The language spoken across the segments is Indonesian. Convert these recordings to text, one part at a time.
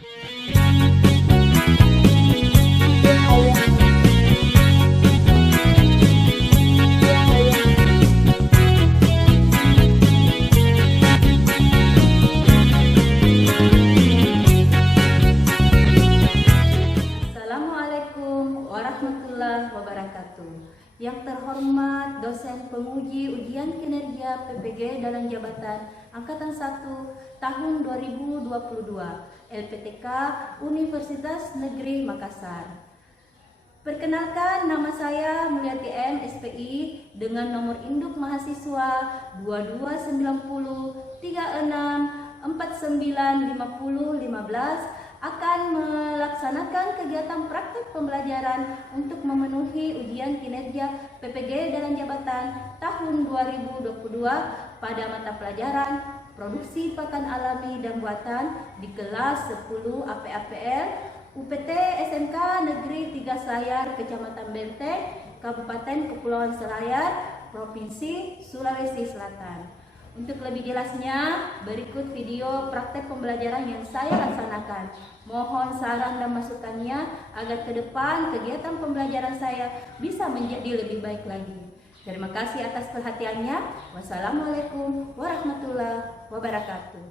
Assalamualaikum warahmatullahi wabarakatuh. Yang terhormat dosen penguji ujian kinerja PPG dalam jabatan Angkatan 1 tahun 2022 LPTK Universitas Negeri Makassar. Perkenalkan, nama saya Mulyati M. SPI dengan nomor induk mahasiswa 2290 36 49 50 15 akan melaksanakan kegiatan praktik pembelajaran untuk memenuhi ujian kinerja PPG dalam jabatan tahun 2022 pada mata pelajaran Produksi Pakan Alami dan Buatan di kelas 10 APAPL UPT SMK Negeri 3 Selayar, Kecamatan Benteng, Kabupaten Kepulauan Selayar, Provinsi Sulawesi Selatan. Untuk lebih jelasnya, berikut video praktek pembelajaran yang saya laksanakan. Mohon saran dan masukannya agar ke depan kegiatan pembelajaran saya bisa menjadi lebih baik lagi. Terima kasih atas perhatiannya. Wassalamualaikum warahmatullahi wabarakatuh.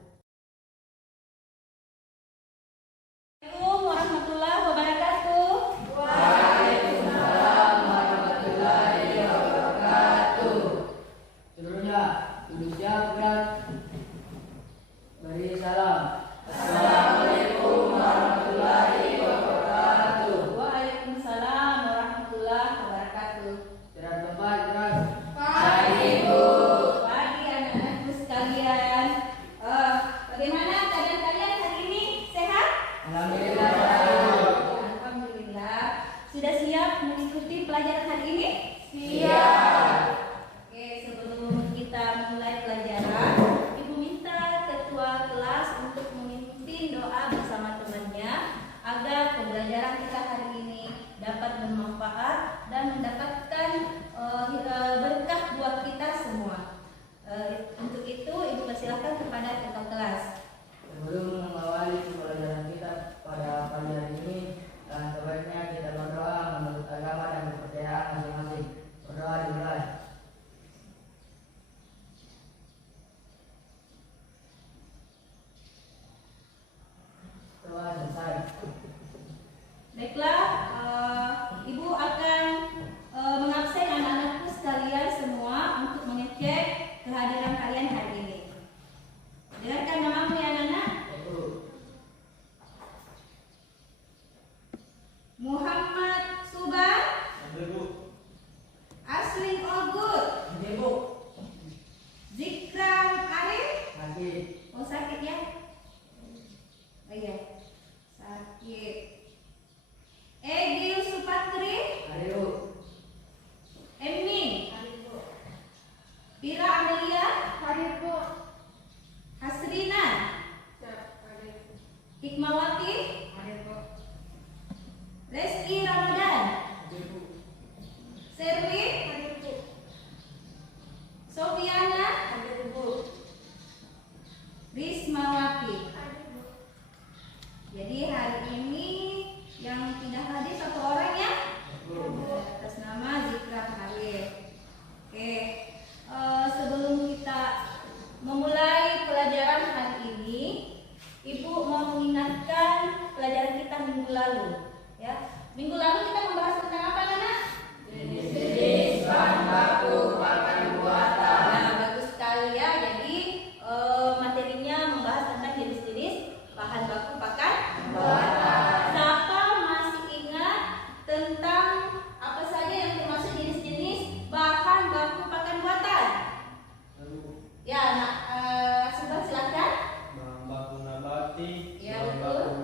Assalamualaikum warahmatullahi wabarakatuh. Waalaikumsalam warahmatullahi wabarakatuh. Seluruhnya duduk siap gerak. Beri salam. Assalamualaikum warahmatullahi wabarakatuh. Waalaikumsalam warahmatullahi wabarakatuh. Gerak tempat gerak. Pagi Bu. Pagi anak-anakku sekalian. Bagaimana keadaan kalian hari ini? Sehat? Alhamdulillah sehat. Alhamdulillah. Sudah siap mengikuti pelajaran hari ini? Siap. Oke, sebelum kita mulai pelajaran, Ibu minta ketua kelas untuk memimpin doa bersama temannya agar pembelajaran kita hari ini dapat bermanfaat dan mendapatkan berkah buat kita semua. Untuk itu, Ibu persilakan kepada ketua kelas. Sebelum mengawali pembelajaran kita pada pagi hari ini, sebaiknya kita berdoa menurut agama dan kepercayaan masing-masing. Berdoa dimulai. Doa selesai. Baiklah, Ibu akan mengabsen anak-anakku sekalian semua untuk mengecek kehadiran kalian hari ini. Dengarkan namamu ya anak-anak. Muhammad Subhan, Aslin Ogut, Zikram Arif. Oh sakit ya? Oh iya, sakit. Egil Supatri, Emin, Pira Amelia, Hasrina, Hikmawati, Lesti Ramadan, Serwi, Sofiana, Rismawati. Jadi hari ini yang tidak hadir satu orang ya, atas nama Zikra Halil. Oke, sebelum kita memulai pelajaran hari ini, Ibu mau mengingatkan pelajaran kita minggu lalu. Ya, minggu lalu kita membahas tentang apa, Nana? Jenis bahan baku pakan buatan. Nah, bagus sekali ya. Jadi materinya membahas tentang jenis-jenis bahan baku pakan buatan. Siapa masih ingat tentang apa saja yang termasuk jenis-jenis bahan baku pakan buatan? Ya, Subhan silakan. Bahan baku nabati, Ya, bahan betul. baku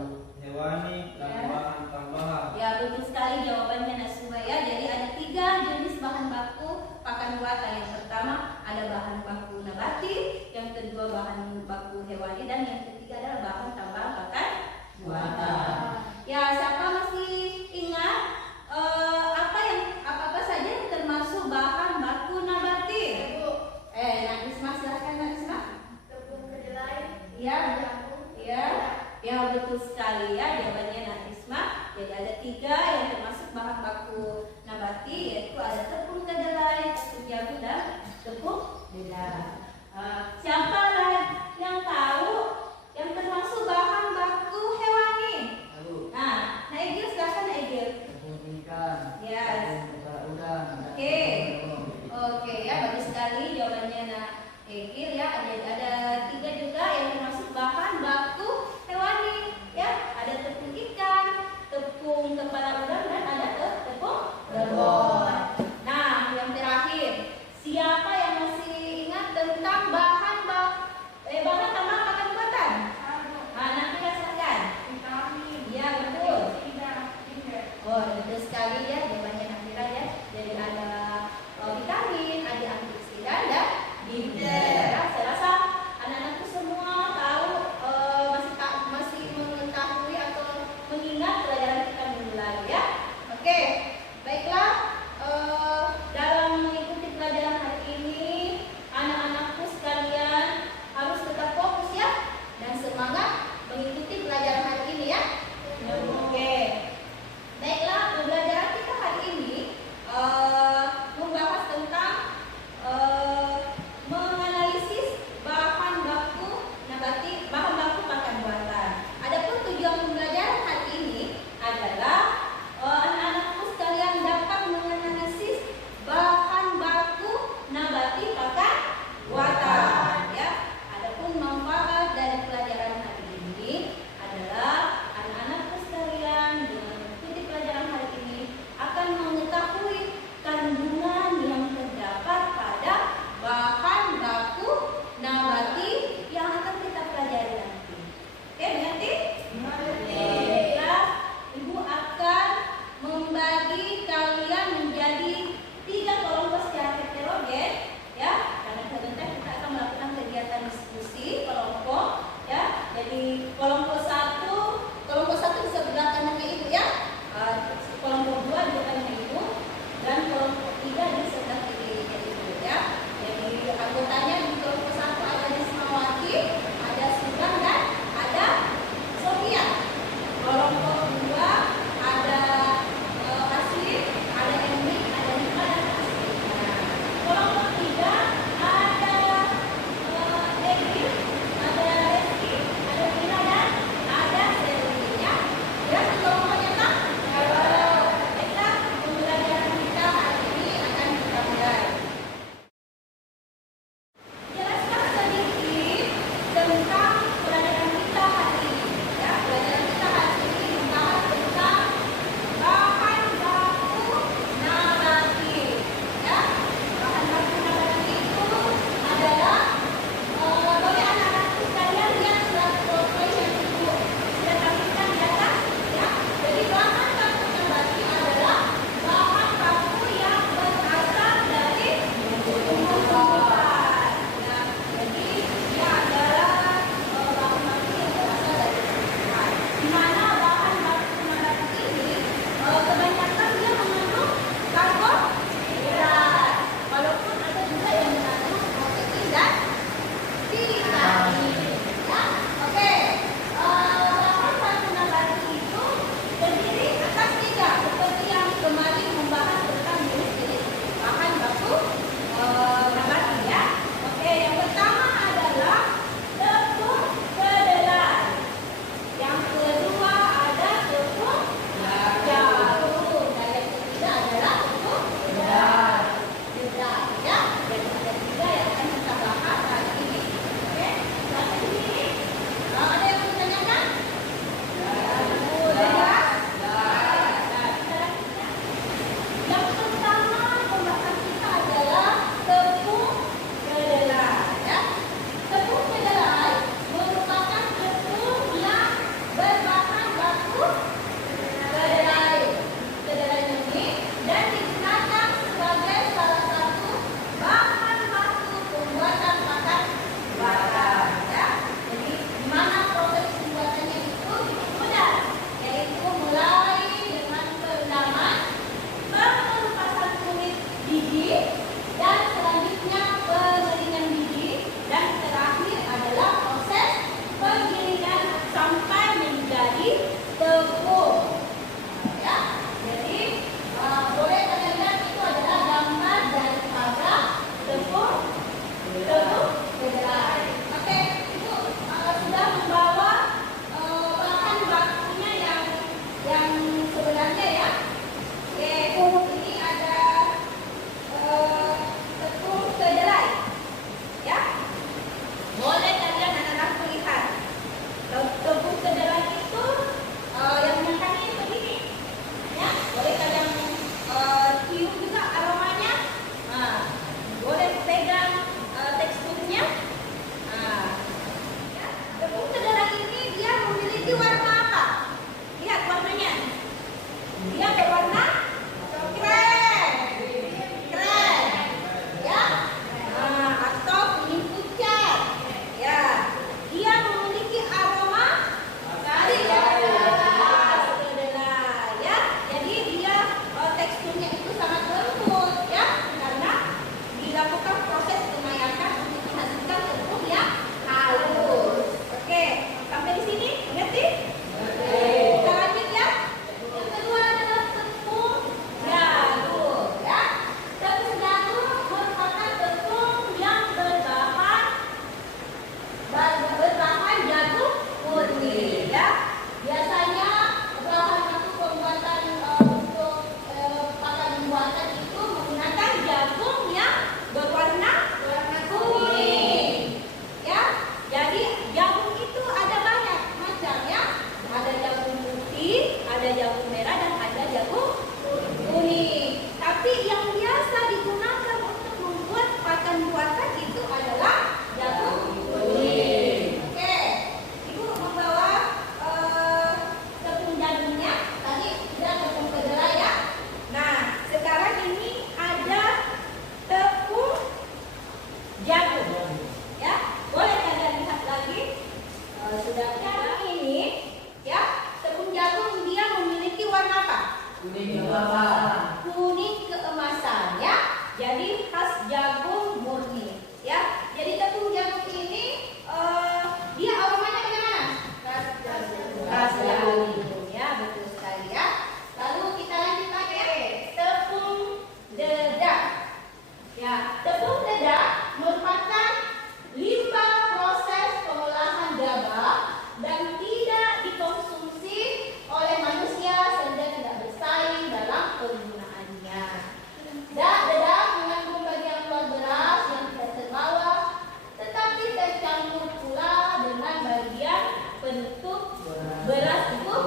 hewani, dan Ya. bahan tambahan. Ya, betul sekali jawabannya Nasubah ya. Jadi ada 3 jenis bahan baku pakan buatan. Yang pertama ada bahan baku nabati, yang kedua bahan baku hewani, dan yang ketiga adalah bahan tambahan pakan buatan. Ya, siapa masih ingat apa saja yang termasuk bahan baku nabati? Nagisma silakan Nagisma. Tepung kedelai, Iya, iya, ya betul sekali. sekali ya, jawabannya Naisma. Jadi ada 3 yang termasuk bahan baku nabati, yaitu ada tepung kedelai, tepung jagung dan tepung dedam. Siapa yang tahu yang termasuk bahan baku hewani? Lalu Nah, Egil silakan Egil. tepung ikan, Yes. tepung kepala udang, dan Oke. tepung Oke ya, bagus sekali jawabannya Egil ya. Ada 3 juga yang termasuk bahan baku hewani ya. Ada tepung ikan, tepung kepala udang dan ada tepung rebon. Nah, yang terakhir, siapa yang masih ingat tentang bahan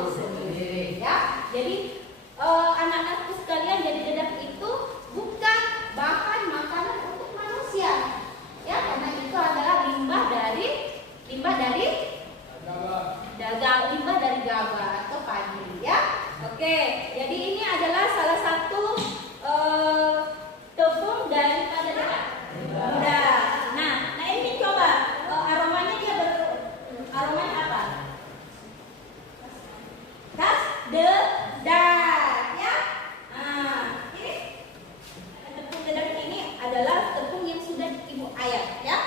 sendiri. Ya, jadi anak-anakku sekalian, jadi dedak itu bukan bahan makanan untuk manusia, ya, karena itu adalah limbah dari limbah dari gabah atau padi, ya. Oke, jadi ini adalah salah satu tepung daripada dedak. Nah ini coba aromanya aromanya apa? Khas dedak, ya. Nah, ini tepung dedak ini adalah tepung yang sudah ibu ayak, ya.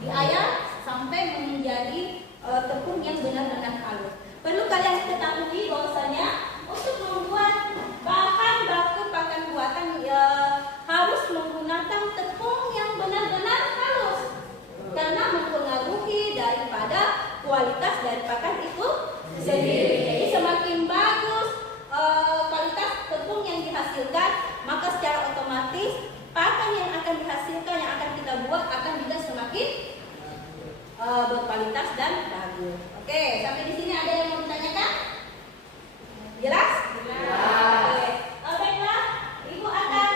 Diayak sampai menjadi tepung yang benar-benar halus. Perlu kalian ketahui bahwasanya untuk membuat bahan baku pakan buatan harus menggunakan tepung yang benar-benar halus, karena mempengaruhi daripada kualitas dari pakan itu sendiri. Jadi semakin bagus kualitas tepung yang dihasilkan, maka secara otomatis pakan yang akan dihasilkan, yang akan kita buat akan juga semakin berkualitas dan bagus. Oke, sampai di sini ada yang mau ditanyakan? Jelas? Oke. Baiklah, Ibu akan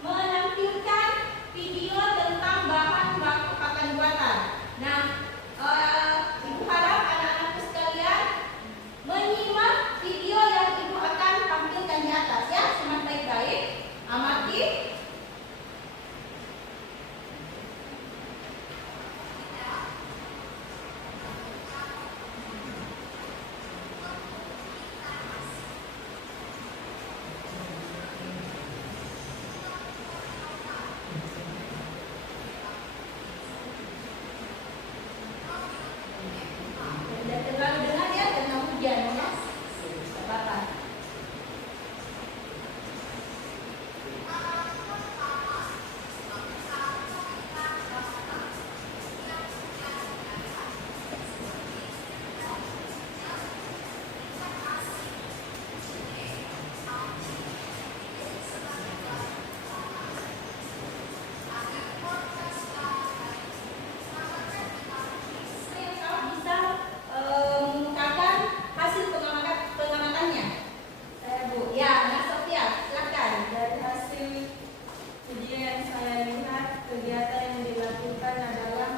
menampilkan video tentang bahan baku pakan buatan. Nah, Ibu harap anak-anakku sekalian menyimak video yang Ibu akan tampilkan di atas, ya. Simak baik-baik, amati. Dan terlalu dengar ya, karena hujan, ya. Tidak apa-apa. Yang kau bisa mengungkapkan hasil pengamatannya. Saya Bu. Ya, Mas Sofia, silakan. Dari hasil video yang saya lihat, kegiatan yang dilakukan adalah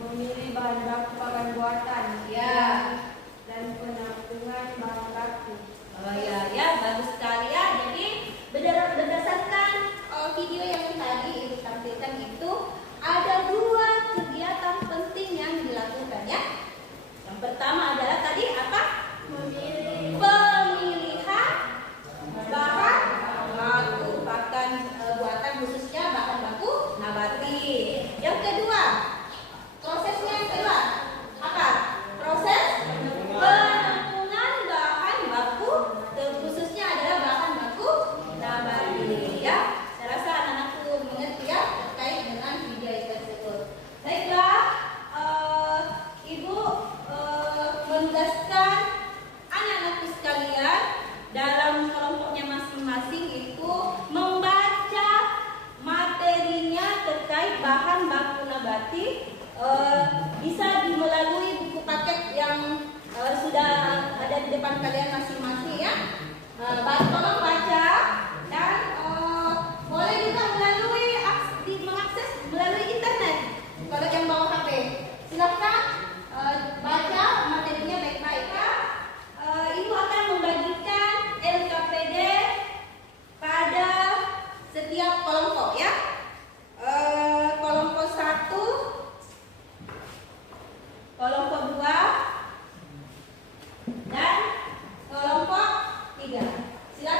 memilih bahan baku pakan buatan, Ya. dan penampungan bahan baku. Oh ya, bagus sekali, ya. Jadi berdasarkan video yang tadi Ibu tampilkan itu ada 2 kegiatan penting yang dilakukan, ya. Yang pertama adalah tadi apa? Pemilihan bahan baku pakan buatan, khususnya bahan baku nabati. Yang kedua, prosesnya yang kedua apa? Proses penampungan bahan baku, khususnya adalah bahan baku nabati, ya. Saya rasa anak-anakku mengerti, ya, terkait dengan video tersebut. Baiklah, Ibu menugaskan anak-anakku sekalian dalam kelompoknya masing-masing itu membaca materinya terkait bahan baku nabati. Bisa melalui buku paket yang sudah ada di depan kalian masing-masing, ya. Tolong baca, dan boleh juga mengakses melalui internet. Kalau yang bawa HP, silakan baca materinya baik-baik, ya. Ibu akan membagikan LKPD pada setiap kelompok, ya. Kelompok 1, kelompok 2, dan kelompok 3. Silakan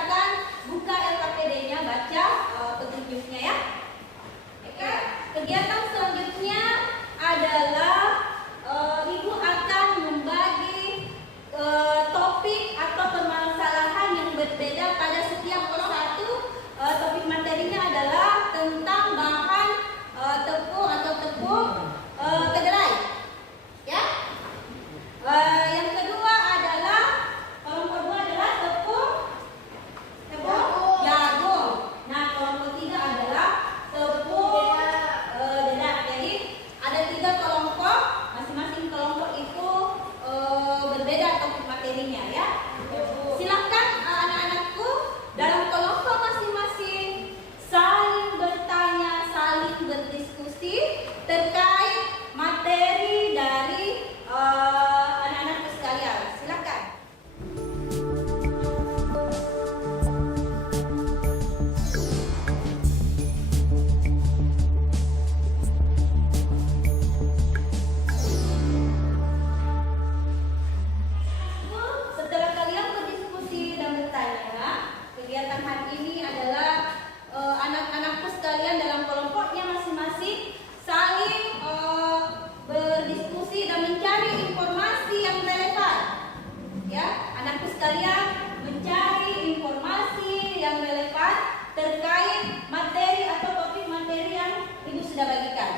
anak-anakku sekalian mencari informasi yang relevan terkait materi atau topik materi yang Ibu sudah bagikan.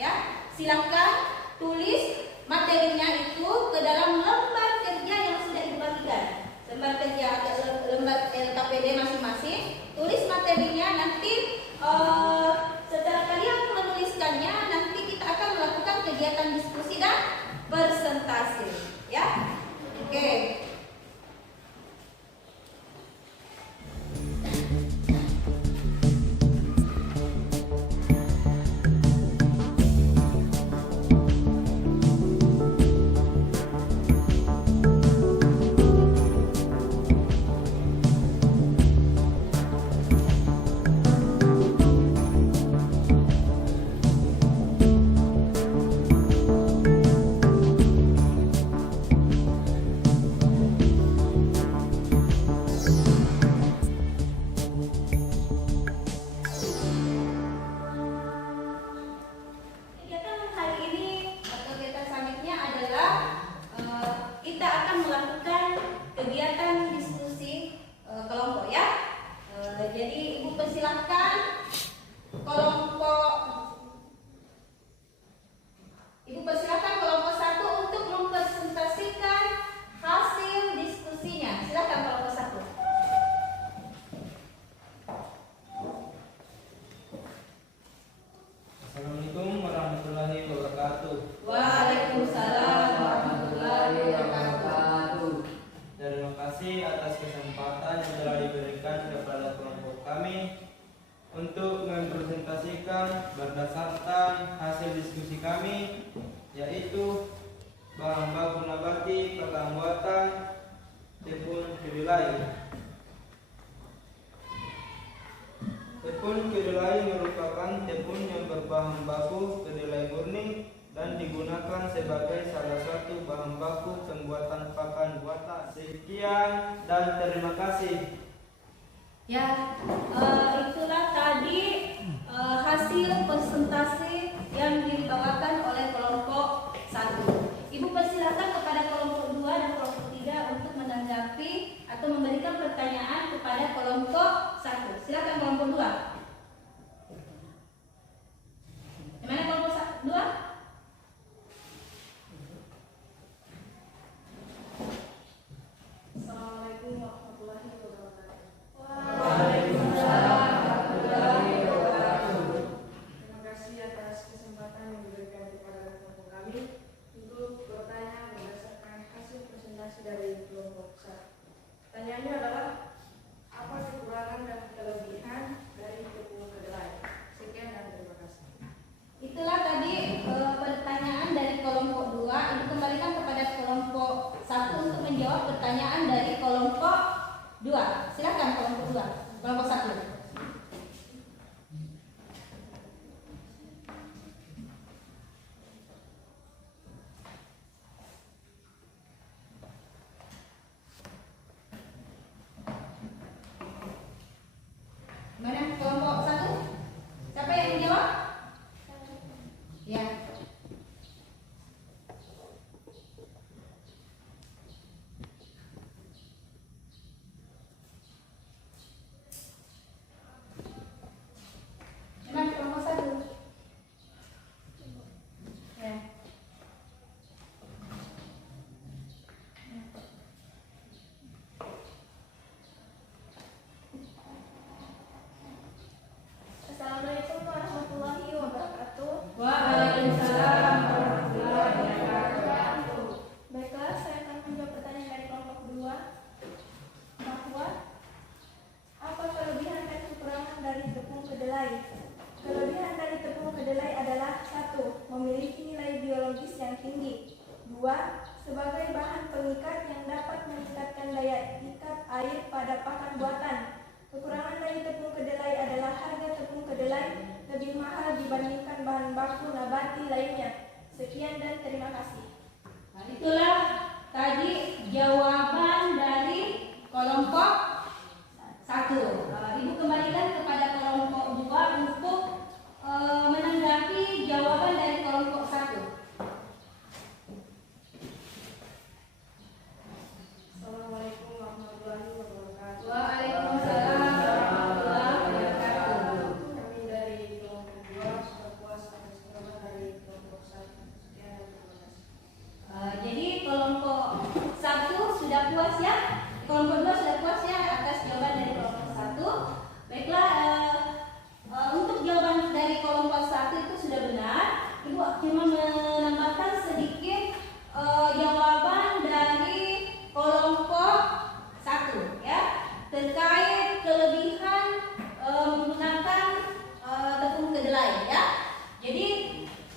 Ya, silakan tulis materinya itu ke dalam lembar kerja yang sudah Ibu bagikan. Lembar kerja atau lembar LKPD masing-masing. Tulis materinya, nanti setelah kalian menuliskannya, nanti kita akan melakukan kegiatan diskusi dan presentasi. Ya, oke. Kegiatan hari ini atau kegiatan selanjutnya adalah kita akan melakukan kegiatan diskusi kelompok ya. Jadi Ibu persilahkan kelompok 1 untuk mempresentasikan hasil diskusinya. Silakan kelompok 1. Assalamualaikum warahmatullahi wabarakatuh. Waalaikumsalam warahmatullahi wabarakatuh. Terima kasih atas kesempatan yang telah diberikan kepada kelompok kami untuk mempresentasikan berdasarkan hasil diskusi kami, yaitu bahan baku nabati pakan buatan tepung kedelai. Tepung kedelai merupakan tepung yang berbahan baku kedelai murni dan digunakan sebagai salah satu bahan baku pembuatan pakan buatan. Sekian dan terima kasih. Ya, itulah tadi hasil presentasi yang dibawakan oleh kelompok 1. Ibu persilakan kepada kelompok 2 dan kelompok 3 untuk menanggapi atau memberikan pertanyaan kepada kelompok 1. Silakan kelompok 2. Gimana kelompok 2? Assalamualaikum warahmatullahi wabarakatuh. Waalaikumsalam warahmatullahi wabarakatuh. Terima kasih atas kesempatan yang diberikan kepada kelompok kami untuk bertanya berdasarkan hasil presentasi dari kelompok 1. Pertanyaannya adalah, apa kekurangan dan kelebihan dari tepung kedelai? Sekian dan terima kasih. Itulah tadi pertanyaan dari kelompok 2. Ini kembalikan kepada kelompok 1 untuk menjawab pertanyaan dari kelompok 2. Silakan kelompok 2. Kelompok 1. Mana kelompok 1? Siapa yang menjawab? Ya. Mana kelompok 1? Ya. Assalamualaikum warahmatullahi wabarakatuh. Waalaikumsalam warahmatullahi wabarakatuh. Baiklah, saya akan menjawab pertanyaan dari kelompok 2 bahwa apa kelebihan dan kekurangan dari tepung kedelai? Kelebihan dari tepung kedelai adalah 1. Memiliki nilai biologis yang tinggi. 2. Sebagai bahan pengikat yang dapat meningkatkan daya ikat air pada pakan buatan. Kekurangan dari tepung kedelai adalah harga tepung kedelai lebih mahal dibandingkan bahan baku nabati lainnya. Sekian dan terima kasih. Nah, itulah tadi jawaban dari kelompok 1. Ibu kembalikan kepada kelompok 2 untuk menanggapi jawaban dari kelompok 1. Assalamualaikum kelompok 2 sudah puas ya atas jawaban dari kelompok 1. Baiklah, untuk jawaban dari kelompok 1 itu sudah benar. Ibu cuma menambahkan sedikit jawaban dari kelompok 1 ya, terkait kelebihan menggunakan tepung kedelai ya. Jadi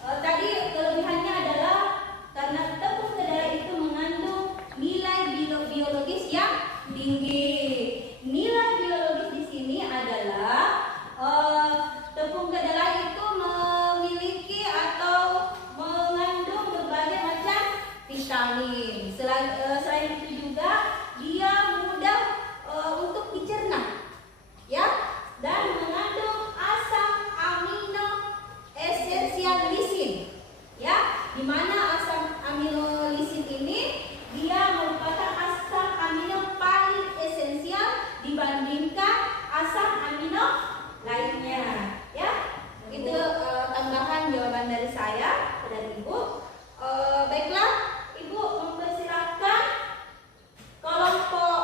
tadi kelebihannya adalah karena tepung kedelai itu mengandung nilai biologis yang tinggi. Nilai biologis di sini adalah tepung kedelai itu memiliki atau mengandung berbagai macam vitamin. Selain itu juga dia mudah untuk dicerna, ya, dan mengandung asam amino esensial lisin, ya, di mana asam amino lisin ini dia merupakan asam amino paling esensial dibandingkan asam amino lainnya, ya. Itu tambahan jawaban dari saya dan Ibu. Baiklah, Ibu mempersilahkan kelompok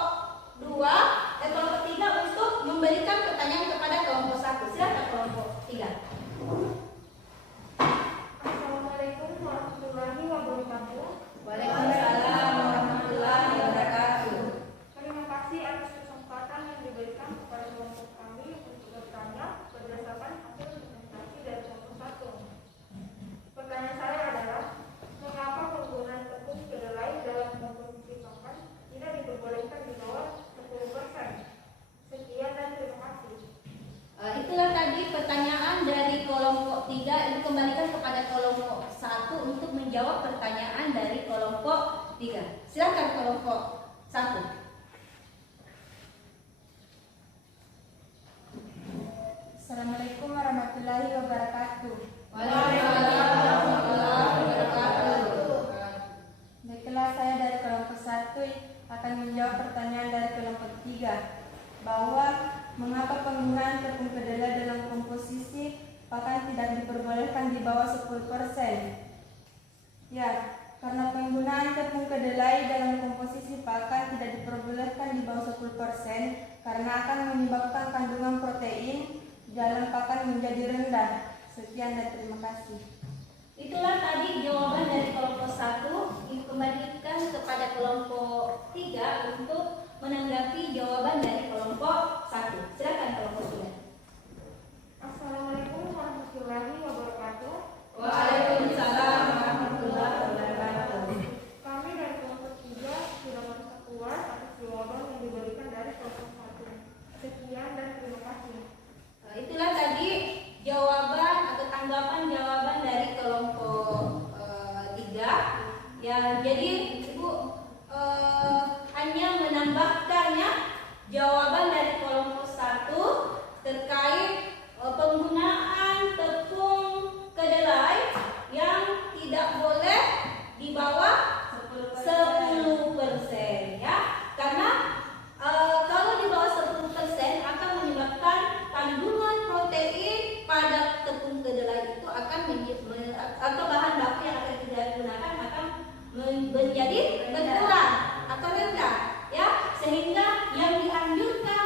3 untuk memberikan pertanyaan kepada kelompok 1. Silakan kelompok 3. Assalamualaikum warahmatullahi wabarakatuh. Waalaikumsalam warahmatullahi wabarakatuh. Terima kasih atas kesempatan yang diberikan kepada kelompok kami untuk bertanya berdasarkan hasil presentasi dari kelompok 1. Pertanyaan saya adalah, mengapa penggunaan tepung kedelai dalam komposisi pakan tidak diperbolehkan di bawah 10%? Sekian dan terima kasih. Itulah tadi pertanyaan dari kelompok 3. Ibu kembalikan kepada kelompok 1 untuk menjawab pertanyaan dari kelompok 3. Silakan kelompok 1. Assalamualaikum warahmatullahi wabarakatuh. Waalaikumsalam warahmatullahi wabarakatuh. Baiklah, saya dari kelompok 1 akan menjawab pertanyaan dari kelompok 3 bahwa mengapa penggunaan tepung kedelai dalam komposisi pakan tidak diperbolehkan di bawah 10%. Ya, karena penggunaan tepung kedelai dalam komposisi pakan tidak diperbolehkan di bawah 10% karena akan menyebabkan kandungan protein dalam pakan menjadi rendah. Sekian dan terima kasih. Itulah tadi jawaban dari kelompok 1. Dikembalikan kepada kelompok 3 untuk menanggapi jawaban dari kelompok 1. Silakan kelompok 3. Assalamualaikum warahmatullahi wabarakatuh. Waalaikumsalam warahmatullahi wabarakatuh. Kami dari kelompok 3 sudah merasa puas atas jawaban yang diberikan dari kelompok 1. Sekian dan terima kasih. Itulah tadi jawaban atau tanggapan jawaban dari kelompok 3. Ya, jadi Ibu hanya menambahkannya jawaban dari kelompok 1 terkait penggunaan tepung kedelai yang tidak boleh di bawah 10%, ya. Karena kalau di bawah 10% akan menyebabkan kandungan protein pada tepung kedelai itu akan atau bahan baku yang akan kita gunakan akan menjadi berkurang atau rendah, ya, sehingga yang dianjurkan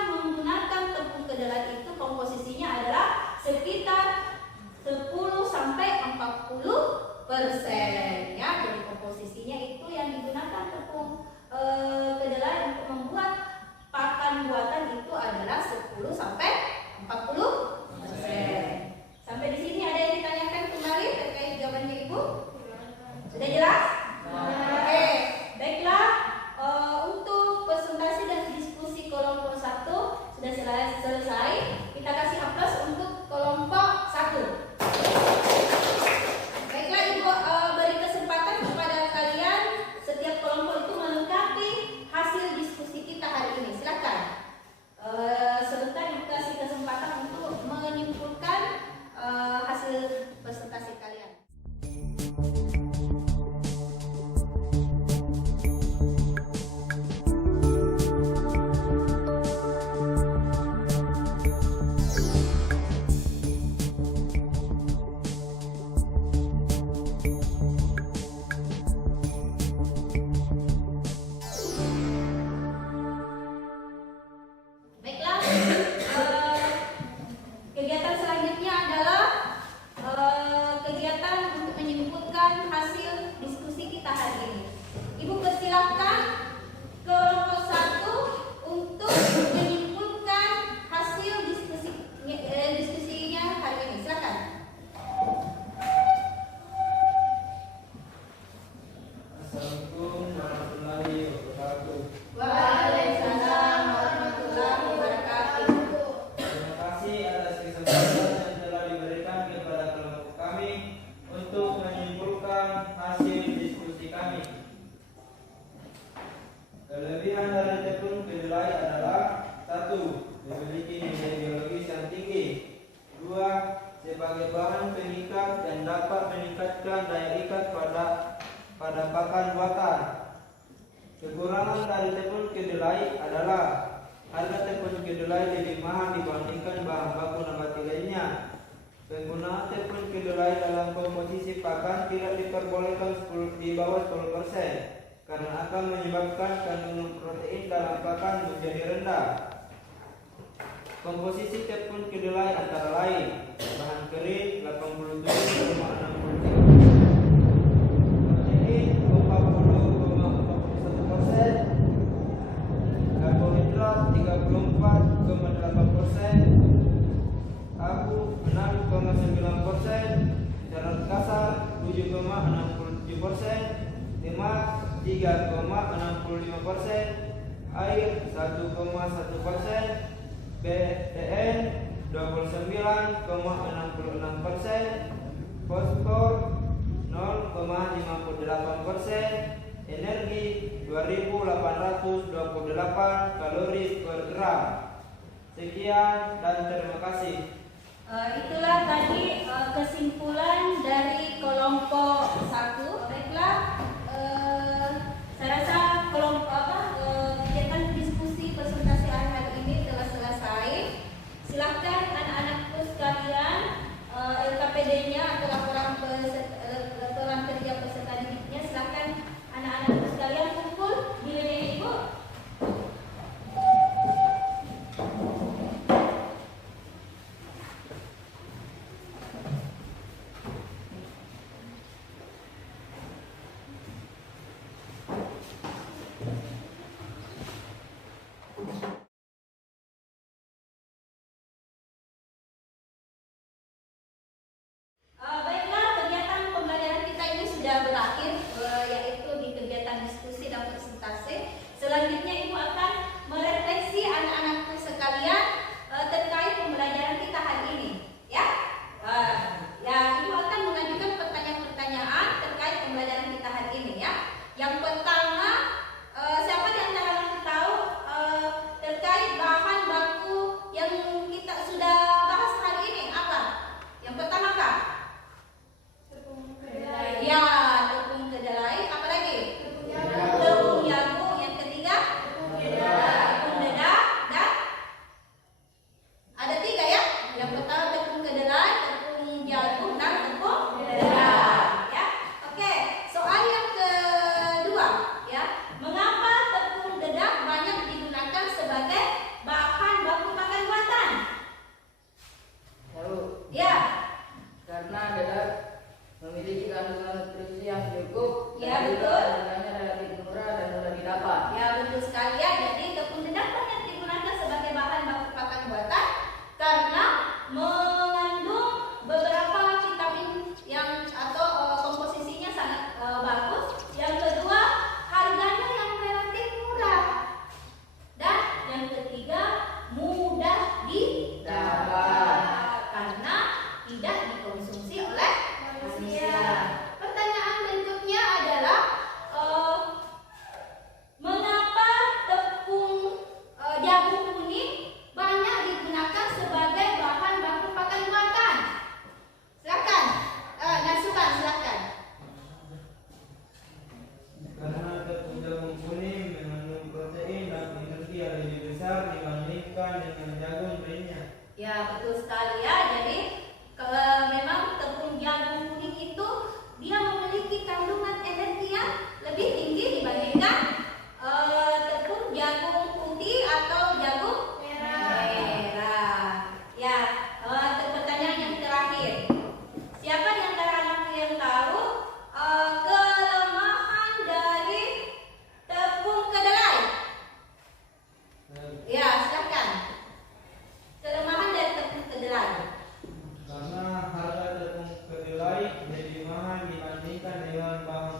meningkatkan daya ikat pada pakan buatan. Kekurangan dari tepung kedelai adalah harga tepung kedelai lebih mahal dibandingkan bahan baku nabati lainnya. Penggunaan tepung kedelai dalam komposisi pakan tidak diperbolehkan di bawah 10% karena akan menyebabkan kandungan protein dalam pakan menjadi rendah. Komposisi tepung kedelai antara lain bahan kering 87,63%, protein 40,41%, karbohidrat 34,8%, abu 6,9%, serat kasar 7,67%, lemak 3,65%, air 1,1%, BDN 29,66%, fosfor 0,58%, energi 2828 kalori per gram. Sekian dan terima kasih. Itulah tadi kesimpulan dari kelompok 1. Baiklah, saya rasa kegiatan diskusi presentasi hari ini telah selesai. Silahkan anak-anakku sekalian, LKPD-nya atau laporan kerja peserta didiknya, silahkan anak-anakku sekalian kumpul di meja ibu. Baiklah, kegiatan pembelajaran kita ini sudah berakhir, yaitu di kegiatan diskusi dan presentasi. Selanjutnya Ibu akan merefleksi anak-anakku sekalian terkait pembelajaran kita hari ini, ya. Ibu akan mengajukan pertanyaan-pertanyaan terkait pembelajaran kita hari ini, ya. Yang pertama, siapa di antara kita tahu terkait bahan baku yang kita sudah bahas hari ini apa? Yang pertama Kak? Tepung kedelai. Ya, tepung kedelai. Apa lagi? Tepung jagung. Yang ketiga? Tepung dedak. Tepung dedak. Dan ada 3 ya. Yang pertama tepung kedelai, tepung jagung, dan tepung dedak. Ya. Oke. Soal yang kedua, ya. Mengapa tepung dedak banyak digunakan sebagai bahan baku pakan buatan? Lalu, Ya. karena dedak memiliki kandungan nutrisi yang cukup Ya, dan juga betul. harganya relatif murah dan mudah didapat. Ya, betul sekali ya. Jadi tepung dedak banyak digunakan sebagai bahan baku pakan buatan karena mengandung beberapa vitamin yang atau komposisinya sangat bagus. Yang kedua, harganya yang relatif murah. Dan yang ketiga, mudah didapat karena tidak dikonsumsi oleh manusia. Pertanyaan berikutnya adalah mengapa tepung jagung kuning banyak digunakan sebagai bahan baku pakan buatan? Silakan, Nasukan, silakan. Karena tepung jagung kuning mengandung protein dan energi yang lebih besar dibandingkan dengan jagung lainnya. Ya, betul sekali ya. Jadi memang tepung jagung kuning itu dia memiliki kandungan energi yang lebih tinggi dibandingkan tepung jagung putih atau jagung merah. Ya, pertanyaan yang terakhir. Siapa di antara anak yang tahu kelemahan dari tepung kedelai? Ya, silakan. Kelemahan dari tepung kedelai. Karena harga tepung kedelai lebih mahal dibandingkan dengan bahan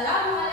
Wassalamualaikum